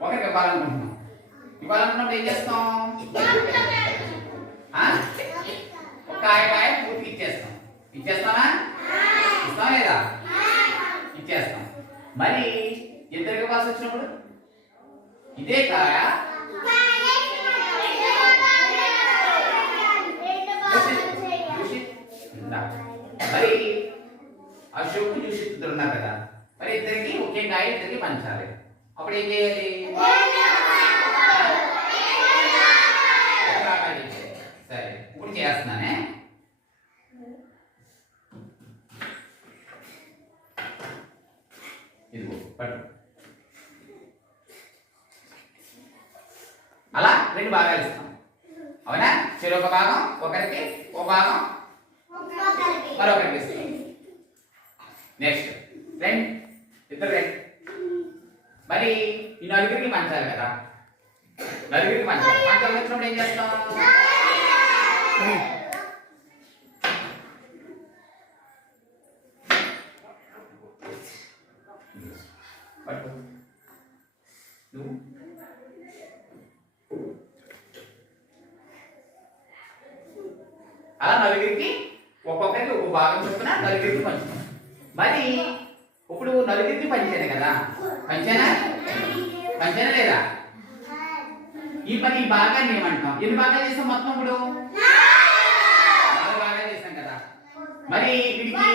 ఒకరికి ఇవ్వాలనుకుంటున్నాం ఇవ్వాలనుకున్నప్పుడు ఏం చేస్తాం ఆ? ఒక కాయ కాయ పూర్తికి ఇచ్చేస్తాం ఇచ్చేస్తామా ఇస్తాం లేదా ఇచ్చేస్తాం మరి ఇద్దరికి ఇవ్వాల్సి వచ్చినప్పుడు ఇదే కాయ జూషిత్ ఇందా. మరి అశోక్ జూషిత్ ఇద్దరు ఉన్నారు కదా మరి ఇద్దరికి ఒకే కాయ ఇద్దరికి పంచాలి అప్పుడు ఏం చేయాలి? సరే ఇప్పుడు చేస్తున్నానే. ఇదిగో పట్టు. అలా రెండు భాగాలు ఇస్తాం. అవునా? చెరొక భాగం ఒకరికి ఒక భాగం మరొకరికి ఇస్తాం. నెక్స్ట్ రెండు. ఇద్దరు రెండు. మరి ఈ నలుగురికి పంచాలి కదా? నలుగురికి పంచాలి పంచాలి వచ్చినప్పుడు ఏం చేస్తాం? అలా నలుగురికి ఒక్కొక్కరికి ఒక భాగం చొప్పున నలుగురికి పంచుతాం. మరి ఇప్పుడు నలుగురికి పంచాను కదా? పంచానా పంచానా లేదా? ఈ పని ఈ భాగాన్ని ఏమంటాం? ఎన్ని భాగాలు చేస్తాం మొత్తం ఇప్పుడు? నాలుగు భాగాలు చేస్తాం కదా. మరి వీడికి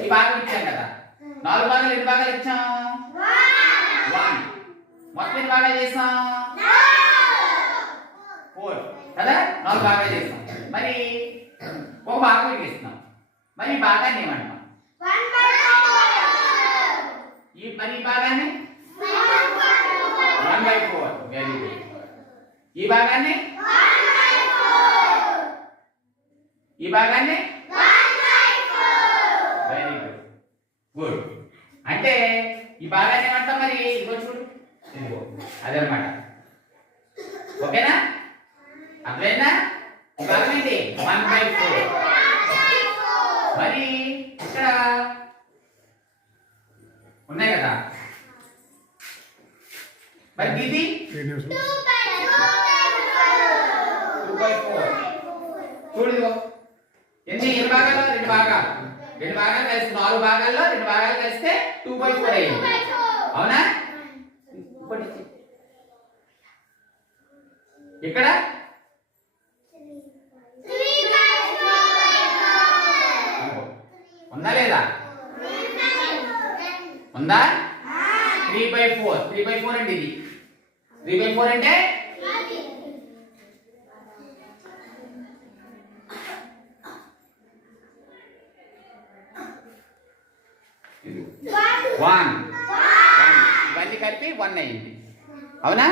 ఈ భాగం ఇచ్చాం కదా. నాలుగు భాగాలు ఎన్ని భాగాలు ఇచ్చాం? వన్ మొత్తం ఎన్ని భాగాలు చేస్తాం? ఫోర్ కదా? నాలుగు భాగాలు చేస్తాం. మరి ఒక భాగం ఇస్తున్నాం మరి ఈ భాగాన్ని ఏమంటాం? ఈ మరి ఈ భాగాన్ని one by four very good ఈ భాగాన్ని ఈ భాగాన్ని వెరీ గుడ్ గుడ్ అంటే ఈ భాగాన్ని ఏమంటాం మరి. ఇదిగో చూడు. ఇదిగో. అదనమాట ఓకేనా? అర్థమైందా? ఈ భాగం ఏంటి వన్ బై ఫోర్ మరి ఇక్కడ ఉన్నాయి కదా? మరి ఫోర్. చూడు ఎన్ని? ఎన్ని భాగాలు రెండు భాగాలు. రెండు భాగాలు కలిసి నాలుగు భాగాల్లో రెండు భాగాలు కలిస్తే టూ బై ఫోర్ అయ్యింది. అవునా. ఇక్కడ. ఉందా లేదా? ఉందా? Three by four three by four అంటే ఇది. త్రీ బై ఫోర్ అంటే? వన్ వన్ ఇవన్నీ కలిపి వన్ అయింది. అవునా?